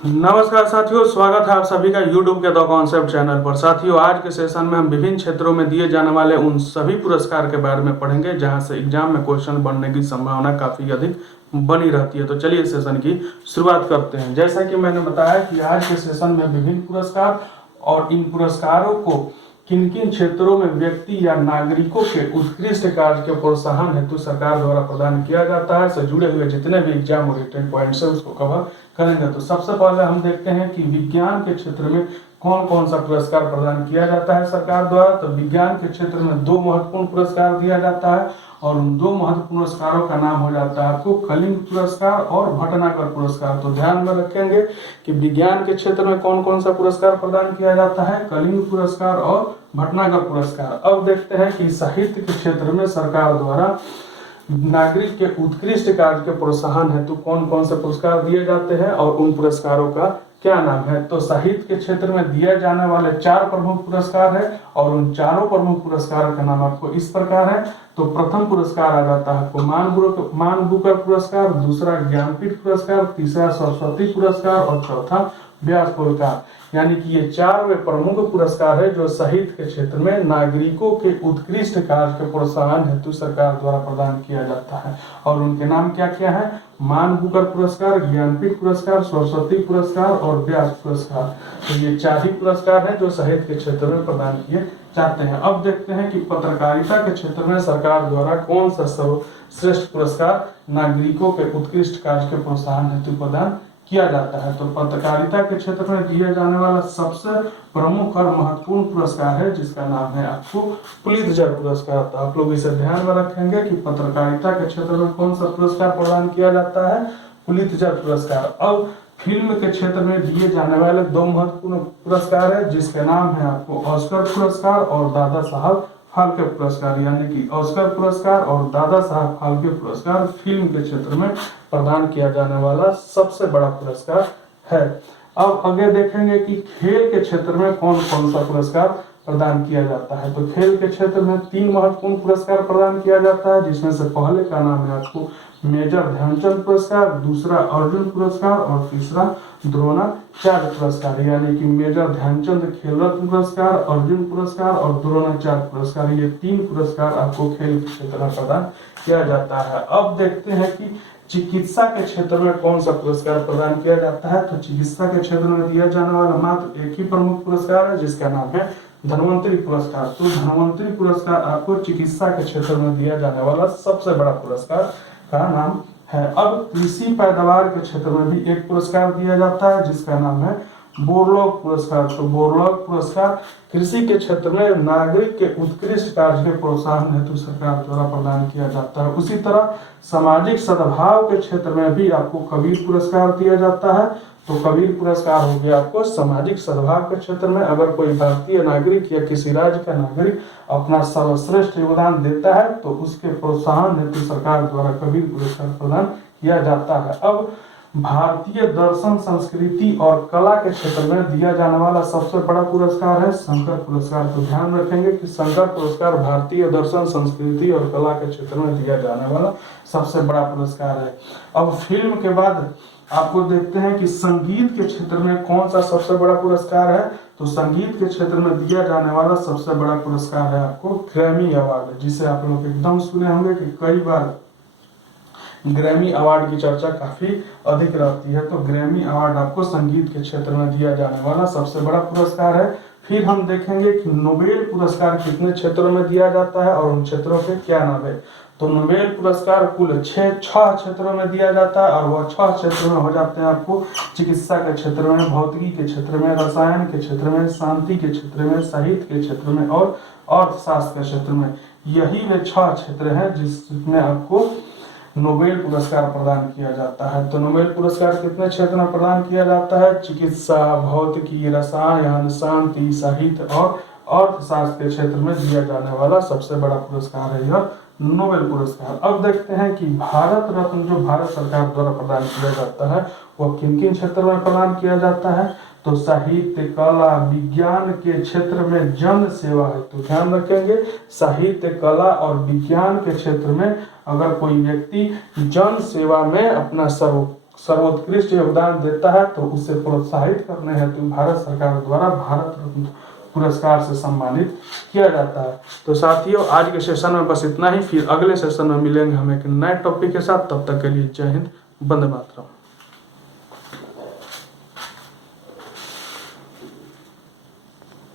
नमस्कार साथियों, स्वागत है आप सभी का YouTube के द कॉन्सेप्ट चैनल पर। साथियों, आज के सेशन में हम विभिन्न क्षेत्रों में दिए जाने वाले उन सभी पुरस्कार के बारे में पढ़ेंगे जहां से एग्जाम में क्वेश्चन बनने की संभावना काफ़ी अधिक बनी रहती है। तो चलिए सेशन की शुरुआत करते हैं। जैसा कि मैंने बताया कि आज के सेशन में विभिन्न पुरस्कार और इन पुरस्कारों को किन किन क्षेत्रों में व्यक्ति या नागरिकों के उत्कृष्ट कार्य के प्रोत्साहन हेतु सरकार द्वारा प्रदान किया जाता है से जुड़े हुए जितने भी एग्जाम ओरिएंटेड पॉइंट्स है उसको कवर करेंगे। तो सबसे पहले हम देखते हैं कि विज्ञान के क्षेत्र में कौन कौन सा पुरस्कार प्रदान किया जाता है सरकार द्वारा। तो विज्ञान के क्षेत्र में दो महत्वपूर्ण पुरस्कार दिया जाता है और उन दो महत्वपूर्ण पुरस्कारों का नाम हो जाता है आपको कलिंग पुरस्कार और भटनागर पुरस्कार। तो ध्यान में रखेंगे कि विज्ञान के क्षेत्र में कौन कौन सा पुरस्कार प्रदान किया जाता है, कलिंग पुरस्कार और भटनागर पुरस्कार। अब देखते हैं कि साहित्य के क्षेत्र में सरकार द्वारा नागरिक के उत्कृष्ट कार्य के प्रोत्साहन हेतु कौन कौन से पुरस्कार दिए जाते हैं और उन पुरस्कारों का क्या नाम है। तो साहित्य के क्षेत्र में दिए जाने वाले 4 प्रमुख पुरस्कार है और उन चारों प्रमुख पुरस्कारों का नाम आपको इस प्रकार है। तो प्रथम पुरस्कार आ जाता है आपको मान बुकर पुरस्कार, दूसरा ज्ञानपीठ पुरस्कार, तीसरा सरस्वती पुरस्कार और चौथा व्यास पुरस्कार। यानी कि ये 4 वे प्रमुख पुरस्कार है जो साहित्य के क्षेत्र में नागरिकों के उत्कृष्ट कार्य के प्रोत्साहन हेतु सरकार द्वारा प्रदान किया जाता है। और उनके नाम क्या क्या है? मान बुकर पुरस्कार, ज्ञानपीठ पुरस्कार, सरस्वती पुरस्कार और व्यास पुरस्कार। तो ये 4 ही पुरस्कार है जो साहित्य के क्षेत्र में प्रदान किए जाते हैं। अब देखते हैं कि पत्रकारिता के क्षेत्र में सरकार द्वारा कौन सा सर्वश्रेष्ठ पुरस्कार नागरिकों के उत्कृष्ट कार्य के प्रोत्साहन हेतु प्रदान किया जाता है। तो पत्रकारिता के क्षेत्र में दिया जाने वाला सबसे प्रमुख और महत्वपूर्ण पुरस्कार है जिसका नाम है आपको पुलित्जर पुरस्कार। तो आप लोग इसे ध्यान में रखेंगे कि पत्रकारिता के क्षेत्र में कौन सा पुरस्कार प्रदान किया जाता है, पुलित्जर पुरस्कार। अब फिल्म के क्षेत्र में दिए जाने वाले 2 महत्वपूर्ण पुरस्कार है जिसके नाम है आपको ऑस्कर पुरस्कार और दादा साहब फाल्के पुरस्कार। यानी कि ऑस्कर पुरस्कार और दादा साहब फाल्के पुरस्कार फिल्म के क्षेत्र में प्रदान किया जाने वाला सबसे बड़ा पुरस्कार है। अब आगे देखेंगे कि खेल के क्षेत्र में कौन कौन सा पुरस्कार प्रदान किया जाता है। तो खेल के क्षेत्र में 3 महत्वपूर्ण पुरस्कार प्रदान किया जाता है जिसमें से पहले का नाम है आपको मेजर ध्यानचंद पुरस्कार, दूसरा अर्जुन पुरस्कार और तीसरा द्रोणाचार्य पुरस्कार। यानी कि मेजर ध्यानचंद खेल रत्न पुरस्कार, अर्जुन पुरस्कार और द्रोणाचार्य पुरस्कार, ये 3 पुरस्कार आपको खेल के क्षेत्र में प्रदान किया जाता है। अब देखते हैं कि चिकित्सा के क्षेत्र में कौन सा पुरस्कार प्रदान किया जाता है। तो चिकित्सा के क्षेत्र में दिया जाने वाला मात्र एक ही प्रमुख पुरस्कार है जिसका नाम है धन्वंतरी पुरस्कार। तो धन्वंतरी पुरस्कार आपको चिकित्सा के क्षेत्र में दिया जाने वाला सबसे बड़ा पुरस्कार का नाम है। अब कृषि पैदावार के क्षेत्र में भी एक पुरस्कार दिया जाता है जिसका नाम है बोरलॉग पुरस्कार। तो बोरलॉग पुरस्कार कृषि के क्षेत्र में नागरिक के उत्कृष्ट कार्य के प्रोत्साहन हेतु सरकार द्वारा प्रदान किया जाता है। उसी तरह सामाजिक सद्भाव के क्षेत्र में भी आपको कबीर पुरस्कार दिया जाता है। तो कबीर पुरस्कार हो गया आपको सामाजिक सद्भाव के क्षेत्र में। अगर कोई भारतीय नागरिक या किसी राज्य का नागरिक अपना सर्वश्रेष्ठ योगदान देता है तो उसके प्रोत्साहन हेतु सरकार द्वारा कबीर पुरस्कार प्रदान किया जाता है। अब भारतीय दर्शन, संस्कृति और कला के क्षेत्र में दिया जाने वाला सबसे बड़ा पुरस्कार है शंकर पुरस्कार। तो ध्यान रखेंगे कि शंकर पुरस्कार भारतीय दर्शन, संस्कृति और कला के क्षेत्र में दिया जाने वाला सबसे बड़ा पुरस्कार है। अब फिल्म के बाद आपको देखते हैं कि संगीत के क्षेत्र में कौन सा सबसे बड़ा पुरस्कार है। तो संगीत के क्षेत्र में दिया जाने वाला सबसे बड़ा पुरस्कार है आपको ग्रैमी अवार्ड, जिसे आप लोग एकदम सुने होंगे कि कई बार ग्रैमी अवार्ड की चर्चा काफी अधिक रहती है। तो ग्रैमी अवार्ड आपको संगीत के क्षेत्र में दिया जाने वाला सबसे बड़ा पुरस्कार है। फिर हम देखेंगे कि नोबेल पुरस्कार कितने क्षेत्रों में दिया जाता है और उन क्षेत्रों के क्या नाम है। तो नोबेल पुरस्कार कुल 6 क्षेत्रों में दिया जाता है और वह 6 क्षेत्रों में हो जाते हैं आपको चिकित्सा के क्षेत्र में, भौतिकी के क्षेत्र में, रसायन के क्षेत्र में, शांति के क्षेत्र में, साहित्य के क्षेत्र में और अर्थशास्त्र के क्षेत्र में। यही वे 6 क्षेत्र हैं जिसमें आपको नोबेल पुरस्कार प्रदान किया जाता है। तो नोबेल पुरस्कार कितने क्षेत्र में प्रदान किया जाता है? चिकित्सा, भौतिकी, रसायन, शांति, साहित्य और अर्थशास्त्र के क्षेत्र में दिया जाने वाला सबसे बड़ा पुरस्कार है यह नोबेल पुरस्कार। अब देखते हैं कि भारत रत्न जो भारत सरकार द्वारा प्रदान किया जाता है वह किन किन क्षेत्र में प्रदान किया जाता है। तो साहित्य, कला, विज्ञान के क्षेत्र में जन सेवा है। तो ध्यान रखेंगे साहित्य, कला और विज्ञान के क्षेत्र में अगर कोई व्यक्ति जन सेवा में अपना सर्वोत्कृष्ट योगदान देता है तो उसे प्रोत्साहित करने हेतु भारत सरकार द्वारा भारत रत्न पुरस्कार से सम्मानित किया जाता है। तो साथियों, आज के सेशन में बस इतना ही। फिर अगले सेशन में मिलेंगे हम एक नए टॉपिक के साथ। तब तक के लिए जय हिंद, वंदे मातरम।